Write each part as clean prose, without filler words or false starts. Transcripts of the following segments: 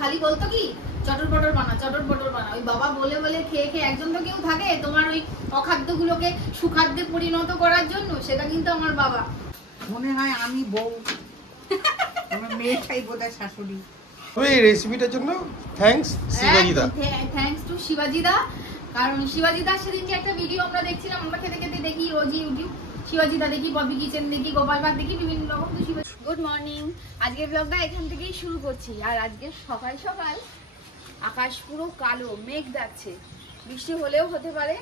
খালি বলতো কি চটর পটর বানা, চটর পটর বানা। ওই বাবা বলে বলে খেয়ে খেয়ে একজন তো কেউ থাকে তোমার ওই অখাদ্যগুলোকে সুখাদ্যে পরিণত করার জন্য, সেটা কিন্তু আমার বাবা। মনে হয় আমি বউ, আমার মেয়েটাই বোধহয় শাশুড়ি। ওই রেসিপিটার জন্য থ্যাঙ্কস শিবাজিদা। থ্যাঙ্কস টু শিবাজিদা। কারণ শিবাজিদার সেদিনকে একটা ভিডিও আমরা দেখছিলাম, আমরা খেতে খেতে দেখি রোজই ইউটিউব, শিবাজিদা দেখি, পপি কিচেন দেখি, গোপাল ভাগ দেখি, বিভিন্ন রকম। গুড মর্নিং, আজকের ব্লগটা এখান থেকেই শুরু করছি। আর আজকে সকাল সকাল আকাশ পুরো কালো, মেঘ ডাকছে, বৃষ্টি হলেও হতে পারে।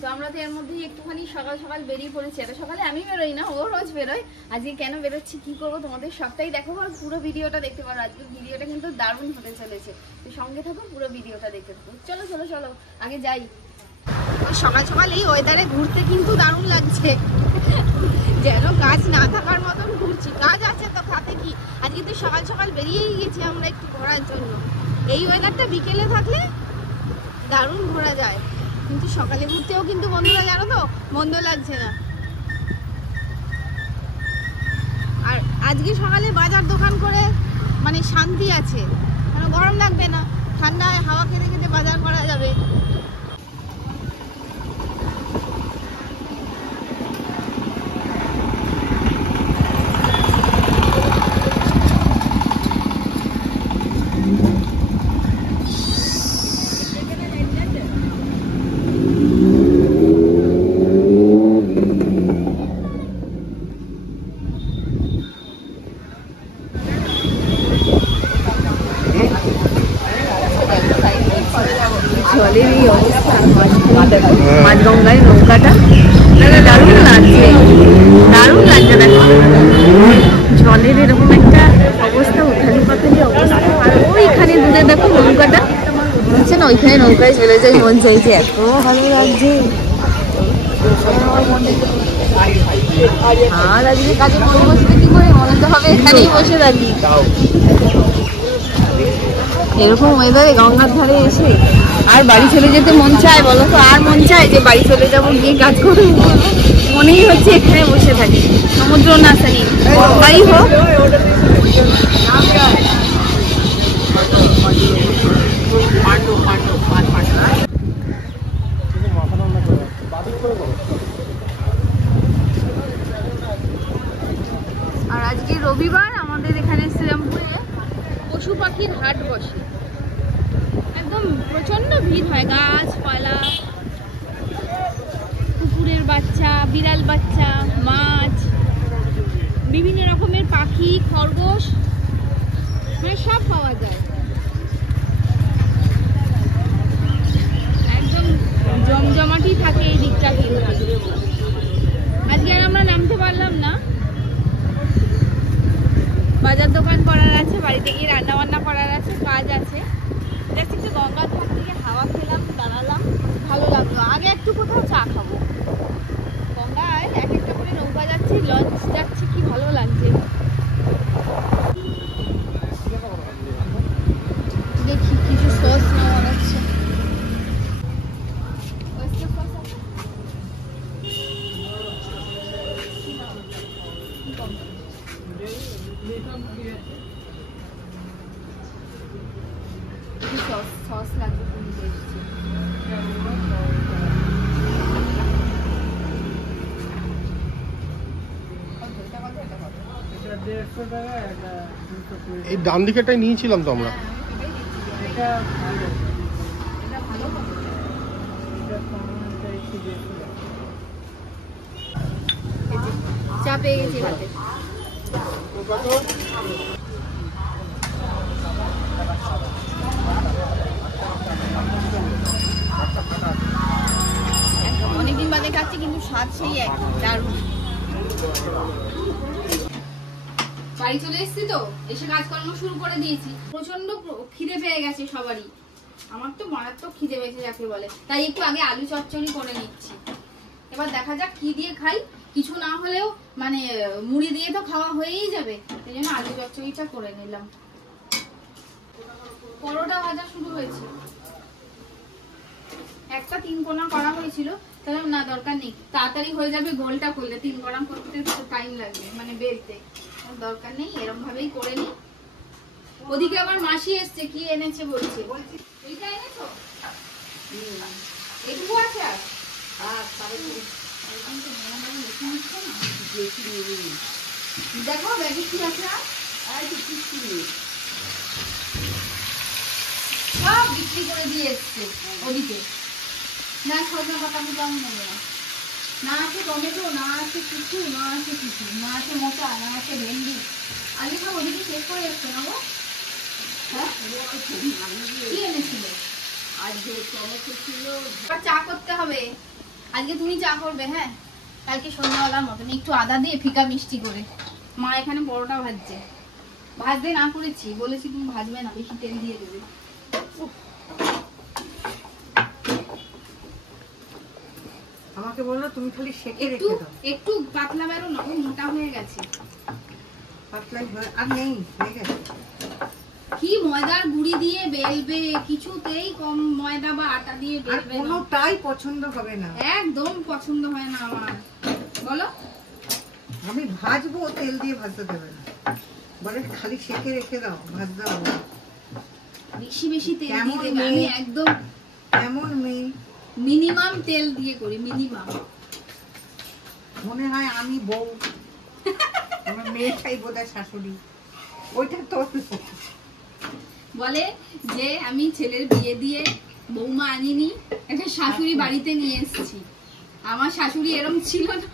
তো আমরা তো এর মধ্যেই একটুখানি সকাল সকাল বেরিয়ে পড়েছি। এত সকালে আমি বেরোই না, ও রোজ বেরোয়। আজকে কেন বেরোচ্ছি, কি করবো, তোমাদের সবটাই দেখো আর পুরো ভিডিওটা দেখতে পারো। আজকের ভিডিওটা কিন্তু দারুণ হতে চলেছে, তো সঙ্গে থাকো, পুরো ভিডিওটা দেখতে থাকো। চলো চলো চলো আগে যাই। সকাল সকাল এই ওয়েদারে ঘুরতে কিন্তু দারুণ লাগছে, যেন কাজ না থাকার মতন ঘুরছি। কাজ আছে তো খাতে কি, আজ কিন্তু সকাল সকাল বেরিয়েই গেছি আমরা একটু ঘোরার জন্য। এই ওয়েদারটা বিকেলে থাকলে দারুণ ঘোরা যায়, কিন্তু সকালে ঘুরতেও কিন্তু বন্ধুরা জানো তো মন্দ লাগছে না। আর আজকে সকালে বাজার দোকান করে মানে শান্তি আছে, কারণ গরম লাগবে না, ঠান্ডায় হাওয়া খেতে খেতে বাজার করা যাবে। জলের এই অবস্থা, মাঝগঙ্গায় নৌকাটা দারুণ লাগছে, দারুণ লাগছে। দেখো জলের এরকম একটা অবস্থা, উথালি পাথালি অবস্থা। আর ওইখানে দূরে দেখো নৌকাটা হচ্ছে না, ওইখানে নৌকায় চলে যাই মন চাইছে, এত ভালো লাগছে। আর আজকে কাজে মনে বসবে কি করে, মনে তো হবে এখানেই বসে থাকি। এরকম ওয়েদারে গঙ্গার ধারে এসে আর বাড়ি চলে যেতে মন চায় বলো তো? আর মন চায় যে বাড়ি চলে যাবো, গিয়ে কাজ করবো, মনেই হচ্ছে এখানে বসে থাকি। সমুদ্র না থাকি, গঙ্গাই হোক। আর আজকে রবিবার, আমাদের এখানে শ্রীরামপুরে পশু পাখির হাট বসে, একদম প্রচন্ড ভিড় হয়। গাছপালা, কুকুরের বাচ্চা, বিড়াল বাচ্চা, মাছ, বিভিন্ন রকমের পাখি, খরগোশ, মানে সব পাওয়া যায়। একদম জমজমাটি থাকে এই দিকটা। কিন্তু আজকে আর আমরা নামতে পারলাম না, বাজার দোকান করার আছে, বাড়িতে গিয়ে রান্না বান্না করার আছে, কাজ আছে। জাস্ট একটু গঙ্গার ধার থেকে হাওয়া খেলাম, দাঁড়ালাম, ভালো লাগলো। আগে একটু কোথাও চা খাবো। গঙ্গায় এক একটা করে নৌকা যাচ্ছে, লঞ্চ যাচ্ছে, কি ভালো লাগছে। দেখি কিছু সস নেওয়া যাচ্ছে। সস লাগবে, কিনতে এসেছি। এই ডান দিকেটাই নিয়েছিলাম তো আমরা। চা পেয়ে গেছি হাতে। অনেকদিন বাদে খাচ্ছি, কিন্তু স্বাদ সেই এক, দারুণ। বাড়ি চলে এসেছি তো, এসে কাজকর্ম শুরু করে দিয়েছি। প্রচন্ড খিদে পেয়ে গেছে সবারই, আমার তো মারাত্মক খিদে পেয়েছে যাকে বলে। তাই একটু আগে আলু চচ্চড়ি করে নিচ্ছি। এবার দেখা যাক কি দিয়ে খাই, কিছু না হলেও মানে মুড়ি দিয়ে তো খাওয়া হয়েই যাবে, সেই জন্য আলু চচ্চড়িটা করে নিলাম। পরোটা ভাজা শুরু হয়েছে, একটা 3 কোনা করা হয়েছিল, তাহলে না দরকার নেই, তাড়াতাড়ি হয়ে যাবে। গোলটা করলে 3 কোনা করতে টাইম লাগবে, মানে বেলতে, দরকার নেই, এরকম ভাবেই করে নিই। ওদিকে আমার মাসি এসছে, কি এনেছে বলছে। এইটা এনেছো? এইটুকু আছে আর? দেখো ব্যাগে কি আছে আর? সব বিক্রি করে দিয়ে এসছে ওদিকে। না সজনা পাতা গুলো আমি নেবো না। না আছে টমেটো, না আছে কিছু, না আছে কিছু, না আছে মোটা, না আছে ভেন্ডি। আগে সব ওদিকে শেষ করে যাচ্ছে না গো। হ্যাঁ কি এনেছিল? আজকে টমেটো ছিল। চা করতে হবে আজকে, তুমি চা করবে? হ্যাঁ কালকে সন্ধ্যাবেলার মতন একটু আদা দিয়ে ফিকা মিষ্টি করে। মা এখানে পরোটা ভাজছে, ভাজতে না করেছি, বলেছি তুমি ভাজবে না, বেশি তেল দিয়ে দেবে। আমাকে বললো তুমি খালি সেকে একটু রেখে দাও। একটু পাতলা বেরো না, ও মোটা হয়ে গেছে। পাতলাই আর নেই, হয়ে গেছে। কি ময়দার গুঁড়ি দিয়ে বেলবে, কিছুতেই কম ময়দা বা আটা দিয়ে আর বেলবে না। কোনোটাই পছন্দ হবে না, একদম পছন্দ হয় না আমার। বলো আমি ভাজবো, তেল দিয়ে ভাজতে দেবে না, বলে খালি সেকে রেখে দাও, ভাজতে হবে না। বেশি বেশি তেল কেমন দিয়ে দেবে, আমি মেয়ে? একদম এমন মেয়ে, মিনিমাম তেল দিয়ে করি, মিনিমাম। মনে হয় আমি বউ, আমার মেয়েটাই বোধহয় শাশুড়ি। ওইটা তো বলে যে আমি ছেলের বিয়ে দিয়ে বৌমা আনিনি, একটা শাশুড়ি বাড়িতে নিয়ে এসেছি। আমার শাশুড়ি এরকম ছিল না।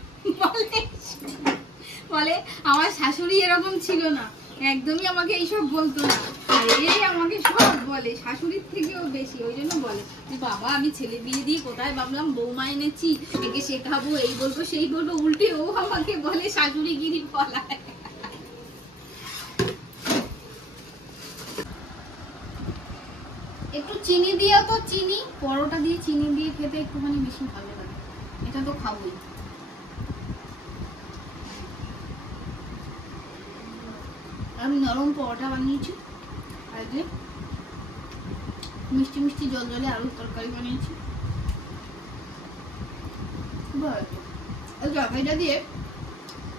বলে আমার শাশুড়ি এরকম ছিল না, একদমই আমাকে এইসব বলতো না। আর এই আমাকে সব বলে, শাশুড়ির থেকেও বেশি। ওই জন্য বলে যে বাবা আমি ছেলে বিয়ে দিয়ে কোথায় ভাবলাম বৌমা এনেছি, একে শেখাবো, এই বলবো সেই বলবো, উল্টে ও আমাকে বলে শাশুড়িগিরি বলায়। একটু চিনি দিও তো, চিনি পরোটা দিয়ে চিনি দিয়ে খেতে একটুখানি বেশি ভালো লাগে। এটা তো খাবোই। আমি নরম পরোটা বানিয়েছি, আজকে মিষ্টি মিষ্টি জল জলে আলুর তরকারি বানিয়েছি। তরকারিটা দিয়ে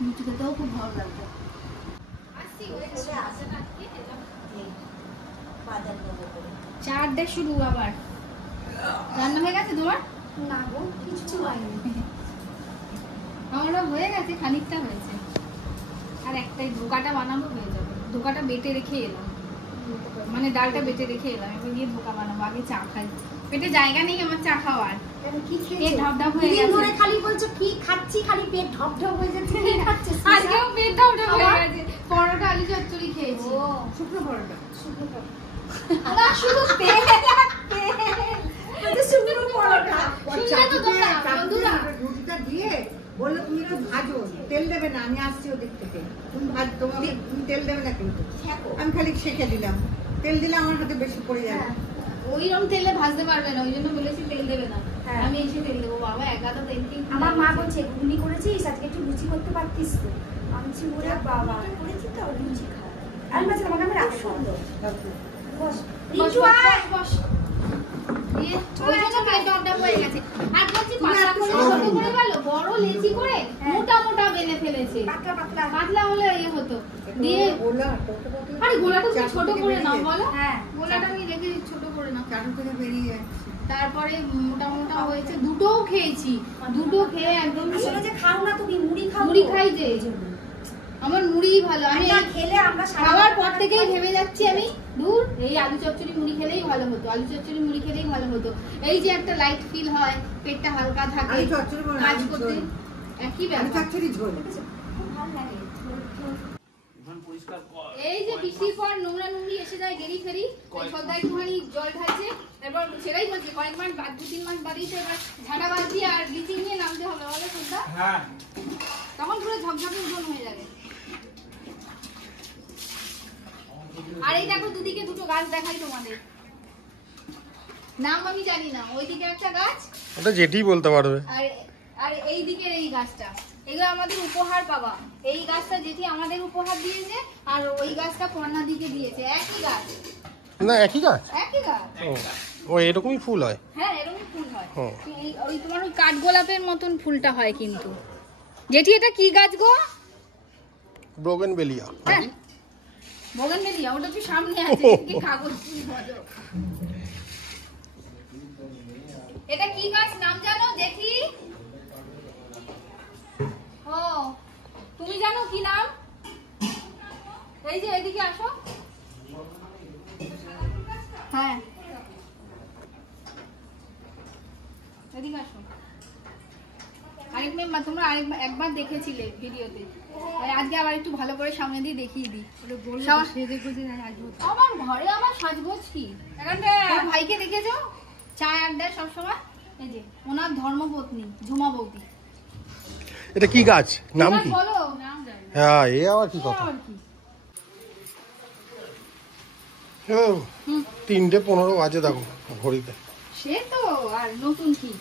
মিষ্টি খেতেও খুব ভালো লাগবে। চারটে শুরু আবার। রান্না হয়ে গেছে তোমার? না গো কিছু হয়নি। আমারও হয়ে গেছে, খানিকটা হয়েছে। আর একটাই ধোকাটা বানাবো, হয়ে যাবে। ধোকাটা বেটে রেখে এলাম, মানে ডালটা বেটে রেখে এলাম, এবার গিয়ে ধোকা বানাবো। আগে চা খাই, পেটে জায়গা নেই আমার চা খাওয়ার। কি পেট খেয়েছো? ঢপঢপ হয়ে দুদিন গেছে। ধরে খালি বলছো কি খাচ্ছি, খালি পেট ঢপঢপ হয়ে যাচ্ছে। কি খাচ্ছিস? আজকেও পেট ঢপঢপ হয়ে গেছে। পরোটা আলু চচ্চড়ি খেয়েছি। ও শুকনো পরোটা। শুকনো পরোটা। না শুধু তেল তেল। এটা শুকনো পরোটা। শুনলে তো তোমরা বন্ধুরা? রুটিটা দিয়ে বললো তুমি একটু ভাজো, তেল দেবে না, আমি আসছি ওদিক থেকে, তুমি ভাজ, তোমাকে তুমি তেল দেবে না কিন্তু। আমি খালি সেকে দিলাম, তেল দিলে আমার হাতে বেশি পড়ে যাবে। ওইরকম তেলে ভাজতে পারবে না, ওই জন্য বলেছি তেল দেবে না। হ্যাঁ। আমি এসে তেল দেবো। বাবা একাদা তেল কি আমার মা বলছে ঘুগনি করেছিস, আজকে একটু লুচি করতে পারতিস তো। আমি বলছি ওরে বাবা করেছি তো লুচি খা। আমি বলছি তোমাকে আমি রাখবো। বস রিজু আয়। বস। ওই জন্য পেট ঢপঢপ হয়ে গেছে। আর বলছি পাতলা করে ছোট করে গেল, বড় লেচি করে মোটা মোটা বেলে ফেলেছে। পাতলা পাতলা। পাতলা হলে ইয়ে হতো দিয়ে। গোলা আরে গোলাটা তুমি ছোট করে নাও, বলো। হ্যাঁ গোলাটা আমি রেখে ছোট করে নাও। চাটু থেকে বেরিয়ে যাচ্ছে। তারপরে মোটা মোটা হয়েছে, দুটোও খেয়েছি। দুটো খেয়ে একদম আসলে যে খাও না তুমি মুড়ি খাও। মুড়ি খাই যে, আমার মুড়ি ভালো। আমি না খেলে আমরা খাওয়ার পর থেকেই ভেবে যাচ্ছি আমি দূর এই আলু চচ্চড়ি মুড়ি খেলেই ভালো হতো, আলু চচ্চড়ি মুড়ি খেলেই ভালো হতো। এই যে একটা লাইট ফিল হয়, পেটটা হালকা থাকে, আলু চচ্চড়ি বলো, কাজ আলু করতে ঝোল। একই আলু ব্যাপার। চচ্চড়ি ঝোল। খুব ভালো লাগে। এই যে বৃষ্টির পর নোংরা নোংরি এসে যায় গেরি ফেরি, সদা একটুখানি জল ঢালছে, এরপর সেটাই বলছে কয়েক মাস বাদ, 2-3 মাস বাদেই তো এবার ঝাড়া বাদ দিয়ে আর ব্লিচিং নিয়ে নামতে হবে, বলে সদা। হ্যাঁ তখন পুরো ঝকঝকে উঠোন হয়ে যাবে। আর এই দেখো দুদিকে দুটো গাছ দেখাই তোমাদের, নাম আমি জানি না। ওইদিকে একটা গাছ, ওটা যেটি বলতে পারবে। আর আর এই দিকের এই গাছটা, এগুলো আমাদের উপহার পাওয়া। এই গাছটা যেটি আমাদের উপহার দিয়েছে, আর ওই গাছটা পর্ণা দিকে দিয়েছে। একই গাছ, না একই গাছ। একই গাছ। ও এরকমই ফুল হয়। হ্যাঁ এরকম ফুল হয়। হুম। ওই তোমার ওই কাঠগোলাপের মতন ফুলটা হয় কিন্তু। যেটি এটা কি গাছ গো? ব্রোগেনভেলিয়া। হ্যাঁ বোগেনভেলিয়া ওটা তো সামনে আছে, কি কাগজ ফুল বলো। এটা কি গাছ নাম জানো দেখি? ও তুমি জানো কি নাম? এই যে এদিকে আসো। হ্যাঁ এদিকে আসো। আরেক মেম্বার তোমরা একবার দেখেছিলে ভিডিওতে, আজকে আবার একটু ভালো করে সামনে দিয়ে দেখিয়ে দিই। আমার ঘরে আমার সাজগোজ কি, ভাইকে দেখেছো চায় আড্ডায় সবসময়। এই যে ওনার ধর্মপত্নী ঝুমা বৌদি। এটা কি গাছ, নাম কি? বলো নাম জানি। হ্যাঁ এ আবার কি কথা। 3:15 বাজে দেখো ঘড়িতে। সে তো আর নতুন কি,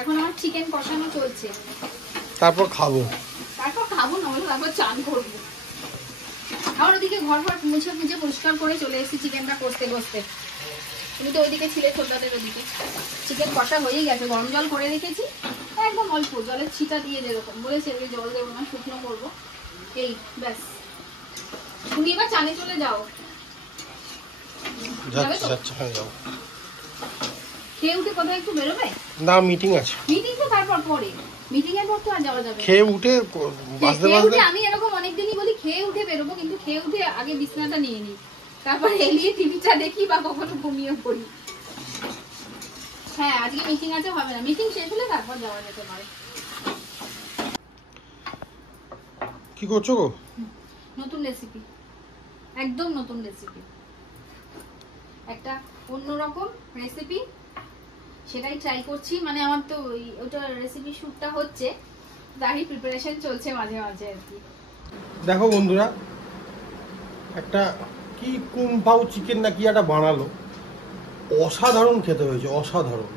এখন আমার চিকেন কষানো চলছে। তারপর খাবো না বলে তারপর চান করবো। আমার ওদিকে ঘর মুছে পরিষ্কার করে চলে এসেছি চিকেনটা কষতে। তুমি তো ওইদিকে ছিলে ছোটদের ওদিকে। চিকেন কষা হয়েই গেছে, গরম জল করে রেখেছি একদম অল্প জলের ছিটা দিয়ে, যেরকম বলেছে জল দেবো না, শুকনো করবো। এই ব্যাস, তুমি এবার চানে চলে যাও। খেয়ে উঠে কোথাও একটু বেরোবে না? মিটিং আছে। মিটিং তো তারপর পরে, মিটিং এর পর তো আর যাওয়া যাবে। খেয়ে উঠে আমি এরকম অনেকদিনই বলি খেয়ে উঠে বেরোবো, কিন্তু খেয়ে উঠে আগে বিছানাটা নিয়ে নিই, তারপর এলিয়ে টিভিটা দেখি বা কখনো ঘুমিয়ে পড়ি। হ্যাঁ আজকে মিটিং আছে, হবে না, মিটিং শেষ হলে তারপর যাওয়া যেতে পারে। কি করছো গো? নতুন রেসিপি, একদম নতুন রেসিপি, একটা অন্যরকম রেসিপি, সেটাই ট্রাই করছি। মানে আমার তো ওটা রেসিপি শুটটা হচ্ছে, তারই প্রিপারেশন চলছে মাঝে মাঝে আর কি। দেখো বন্ধুরা, একটা কি কুমপাউ চিকেন না কি একটা বানালো, অসাধারণ খেতে হয়েছে, অসাধারণ।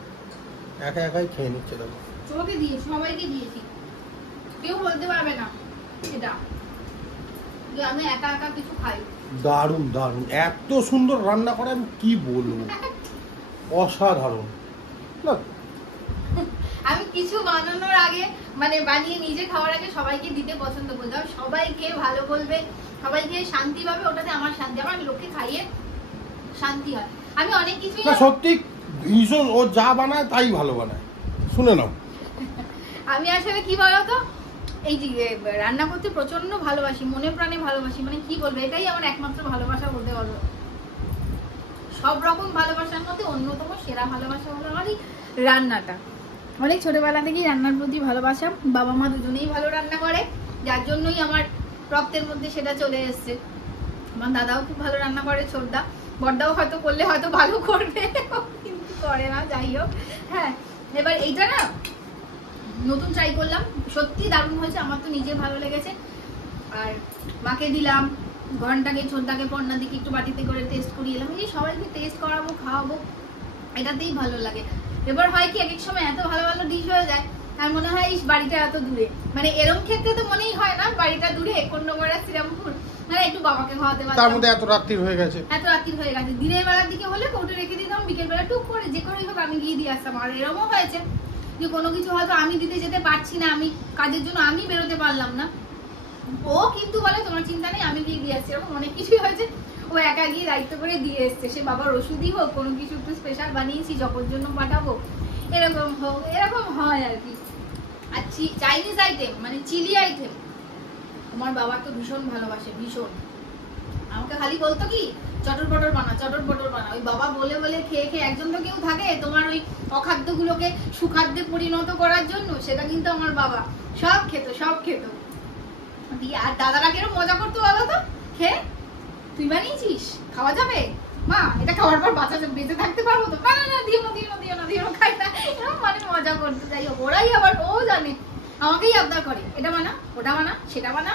একাই খেয়ে নিচ্ছে দেখো। তোমাকে দিয়েছি, সবাইকে দিয়েছি, কেউ বলতে পারবে না এটা যে আমি একা কিছু খাই। দারুণ, এত সুন্দর রান্না করে আমি কি বলবো, অসাধারণ। আমি কিছু বানানোর আগে, মানে বানিয়ে নিজে খাওয়ার আগে সবাইকে দিতে পছন্দ করি, কারণ সবাইকে ভালো বলবে, সবাইকে শান্তি পাবে, ওটাতে আমার শান্তি, আমার লোককে খাইয়ে শান্তি হয়। আমি অনেক কিছুই সত্যি ভীষণ, ও যা বানায় তাই ভালো বানায়, শুনে নাও। আমি আসলে কি বলতো, এই যে রান্না করতে প্রচন্ড ভালোবাসি, মনে প্রাণে ভালোবাসি, মানে কি বলবো, এটাই আমার একমাত্র ভালোবাসা বলতে পারবো। সব রকম ভালোবাসার মধ্যে অন্যতম সেরা ভালোবাসা হলো আমার এই রান্নাটা। অনেক ছোটবেলা থেকেই রান্নার প্রতি ভালোবাসা, বাবা মা দুজনেই ভালো রান্না করে, যার জন্যই আমার রক্তের মধ্যে সেটা চলে এসছে। আমার দাদাও খুব ভালো রান্না করে, ছোটদা, বড়দাও হয়তো করলে হয়তো ভালো করবে, কিন্তু করে না, যাই হোক। হ্যাঁ এবার এইটা না নতুন ট্রাই করলাম, সত্যি দারুণ হয়েছে, আমার তো নিজে ভালো লেগেছে। আর মাকে দিলাম, ঘন্টাকে ছোটদাকে পর্ণাদিকে একটু বাটিতে করে টেস্ট করিয়ে এলাম, এই সবাইকে টেস্ট করাবো, খাওয়াবো, এটাতেই ভালো লাগে। এবার হয় কি এক এক সময় এত ভালো ভালো ডিশ হয়ে যায়, আর মনে হয় বাড়িটা এত দূরে, মানে এরকম ক্ষেত্রে তো মনেই হয় না বাড়িটা দূরে, কন্যাগড়া শ্রীরামপুর, মানে একটু বাবাকে খাওয়াতে পারতাম, তার মধ্যে এত রাত্রির হয়ে গেছে। দিনের বেলার দিকে হলে কৌটো রেখে দিতাম, বিকেল বেলা টুক করে যে করেই হোক আমি গিয়ে দিয়ে আসতাম। আর এরকমও হয়েছে যে কোনো কিছু হয়তো আমি দিতে যেতে পারছি না, আমি কাজের জন্য আমি বেরোতে পারলাম না, ও কিন্তু বলে তোমার চিন্তা নেই আমি গিয়ে দিয়ে আসছি। এরকম অনেক কিছুই হয়েছে, ও একা গিয়ে দায়িত্ব করে দিয়ে এসছে, সে বাবার ওষুধই হোক, কোনো কিছু একটু স্পেশাল বানিয়েছি যখন জন্য পাঠাবো, এরকম হোক, এরকম হয় আর কি। আর চাইনিজ আইটেম মানে চিলি আইটেম আমার বাবা তো ভীষণ ভালোবাসে, ভীষণ। আমাকে খালি বলতো কি চটর পটর বানা, ওই বাবা বলে বলে খেয়ে খেয়ে, একজন তো কেউ থাকে তোমার ওই অখাদ্যগুলোকে সুখাদ্যে পরিণত করার জন্য, সেটা কিন্তু আমার বাবা সব খেত। আর দাদারা কেরম মজা করতো বলো তো, খেয়ে তুই বানিয়েছিস, খাওয়া যাবে মা, এটা খাওয়ার পর বেঁচে থাকতে পারবো তো, না দিও না খাই না, এরকম মানে মজা করতে। যাই হোক, ওরাই আবার ও জানে আমাকেই আবদার করে, এটা বানা, ওটা বানা, সেটা বানা,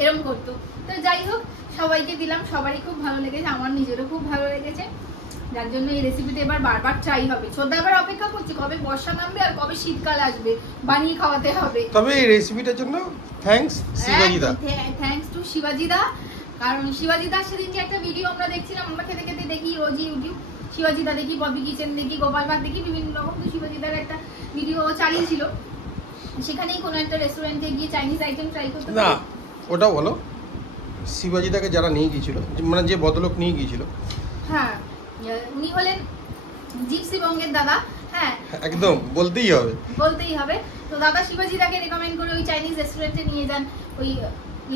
এরকম করতো। তো যাই হোক, সবাইকে দিলাম, সবারই খুব ভালো লেগেছে, আমার নিজেরও খুব ভালো লেগেছে, যার জন্য এই রেসিপিটা এবার বারবার ট্রাই হবে। ছোটদা এবার অপেক্ষা করছে কবে বর্ষা নামবে আর কবে শীতকাল আসবে, বানিয়ে খাওয়াতে হবে। তবে এই রেসিপিটার জন্য থ্যাঙ্কস শিবাজিদা, থ্যাঙ্কস টু শিবাজিদা, কারণ শিবাজিদার সেদিনকে একটা ভিডিও আমরা দেখছিলাম, আমরা খেতে খেতে দেখি রোজই ইউটিউব, শিবাজিদা দেখি, পপি কিচেন দেখি, গোপাল ভাগ দেখি, বিভিন্ন রকম। তো শিবাজিদার একটা ভিডিও চালিয়েছিল, সেখানেই কোনো একটা রেস্টুরেন্টে গিয়ে চাইনিজ আইটেম ট্রাই করতে। না ওটা বলো, শিবাজিদাকে যারা নিয়ে গিয়েছিল, মানে যে ভদ্রলোক নিয়ে গিয়েছিল, হ্যাঁ উনি হলেন জিপসি বঙ্গের দাদা। হ্যাঁ একদম বলতেই হবে। তো দাদা শিবাজিদাকে রেকমেন্ড করে ওই চাইনিজ রেস্টুরেন্টে নিয়ে যান, ওই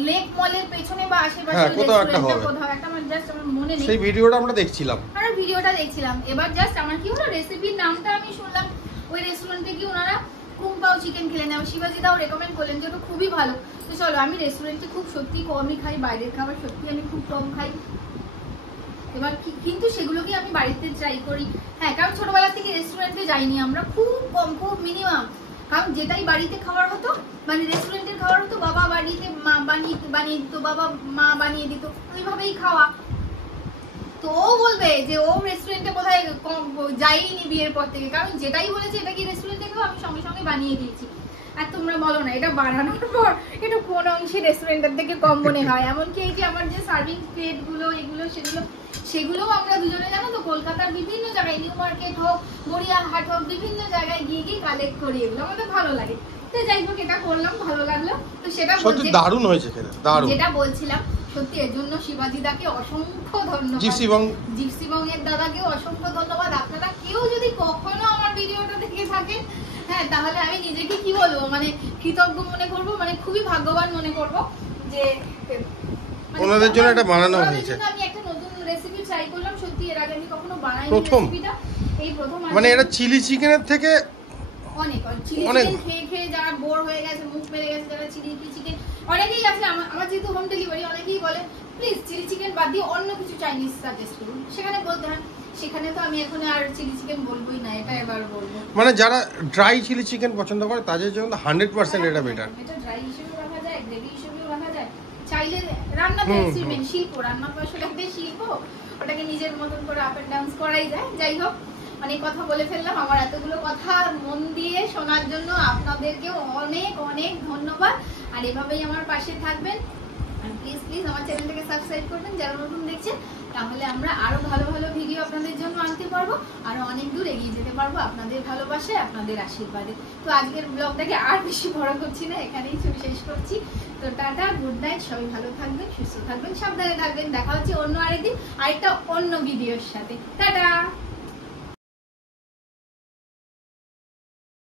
লেক মলের পেছনে বা আশেপাশে কোথাও একটা হবে, কোথাও একটা, আমার জাস্ট আমার মনে নেই। সেই ভিডিওটা আমরা দেখছিলাম। এবার জাস্ট আমার কি হলো, রেসিপির নামটা আমি শুনলাম, ওই রেস্টুরেন্টে কি ওনারা কুম্পাও চিকেন খেলেন, এবং শিবাজিদাও রেকমেন্ড করলেন যে ওটা খুবই ভালো। তো চলো, আমি রেস্টুরেন্টে খুব সত্যি কমই খাই, বাইরের খাবার সত্যি আমি খুব কম খাই। এবার কিন্তু সেগুলোকে আমি বাড়িতে ট্রাই করি। হ্যাঁ, কারণ ছোটবেলা থেকে রেস্টুরেন্টে যাইনি আমরা, খুব কম, খুব মিনিমাম। কারণ যেটাই বাড়িতে খাওয়ার হতো, মানে রেস্টুরেন্টের খাওয়ার হতো, বাবা বাড়িতে মা বানিয়ে দিত, বাবা মা বানিয়ে দিত, ওইভাবেই খাওয়া। তো ও বলবে যে ও রেস্টুরেন্টে কোথায় যাইনি বিয়ের পর থেকে, কারণ যেটাই বলেছে এটা কি রেস্টুরেন্টে খাও, আমি সঙ্গে সঙ্গে বানিয়ে দিয়েছি। আর তোমরা বলো না এটা বানানোর পর এটা কোন অংশে রেস্টুরেন্টের থেকে কম মনে হয়। এমনকি এই যে আমার যে সার্ভিং প্লেট গুলো, এগুলো সেগুলোও আমরা দুজনে জানো তো কলকাতার বিভিন্ন জায়গায়, নিউ মার্কেট হোক, গড়িয়াহাট হোক, বিভিন্ন জায়গায় গিয়ে কালেক্ট করি, এগুলো আমাদের ভালো লাগে। তো যাই হোক, এটা করলাম, ভালো লাগলো। তো সেটা সত্যি দারুণ হয়েছে খেতে, দারুণ। যেটা বলছিলাম, সত্যি এর জন্য শিবাজিদাকে অসংখ্য ধন্যবাদ, জিপসি বঙ্গের দাদাকেও অসংখ্য ধন্যবাদ। আপনারা কেউ যদি কখনো আমার ভিডিওটা দেখে থাকেন, হ্যাঁ, তাহলে আমি নিজেকে কি বলবো, মানে কৃতজ্ঞ মনে করব, মানে খুবই ভাগ্যবান মনে করব যে ওনাদের জন্য এটা বানানো হয়েছে। আমি একটা নতুন রেসিপি ট্রাই করলাম, সত্যি এর আগে আমি কখনো বানাইনি রেসিপিটা, এই প্রথম। মানে এটা চিলি চিকেনের থেকে অনেক চিলি চিকেন খেয়ে খেয়ে যারা বোর হয়ে গেছে, মুখ মেরে গেছে, যারা চিলি চিকেন, অনেকেই আছে আমার যেহেতু হোম ডেলিভারি, অনেকেই বলে প্লিজ চিলি চিকেন বাদ দিয়ে অন্য কিছু চাইনিজ সাজেস্ট করুন। সেখানে বলতে হয়, সেখানে তো আমি এখন আর চিলি চিকেন বলবোই না, এটা এবার বলবো। মানে যারা ড্রাই চিলি চিকেন পছন্দ করে তাদের জন্য 100% এটা বেটার। এটা ড্রাই হিসেবেও রাখা যায়, গ্রেভি হিসেবেও রাখা যায়, চাইলে রান্নাতে এক্সপেরিমেন্ট, শিল্প, রান্না তো আসলে একটা শিল্প, ওটাকে নিজের মতন করে আপ এন্ড ডাউন করাই যায়। যাই হোক, অনেক কথা বলে ফেললাম। আমার এতগুলো কথা মন দিয়ে শোনার জন্য আপনাদেরকেও অনেক অনেক ধন্যবাদ। আর এভাবেই আমার পাশে থাকবেন, আর প্লিজ প্লিজ আমার চ্যানেলটাকে সাবস্ক্রাইব করবেন যারা নতুন দেখছেন, তাহলে আমরা আরো ভালো ভালো ভিডিও আপনাদের জন্য আনতে পারবো, আরো অনেক দূর এগিয়ে যেতে পারবো আপনাদের ভালোবাসায়, আপনাদের আশীর্বাদে। তো আজকের ব্লগটাকে আর বেশি বড় করছি না, এখানেই শেষ করছি। তো টাটা, গুড নাইট, সবাই ভালো থাকবেন, সুস্থ থাকবেন, সাবধানে থাকবেন। দেখা হচ্ছে অন্য আরেকদিন আরেকটা অন্য ভিডিওর সাথে। টাটা।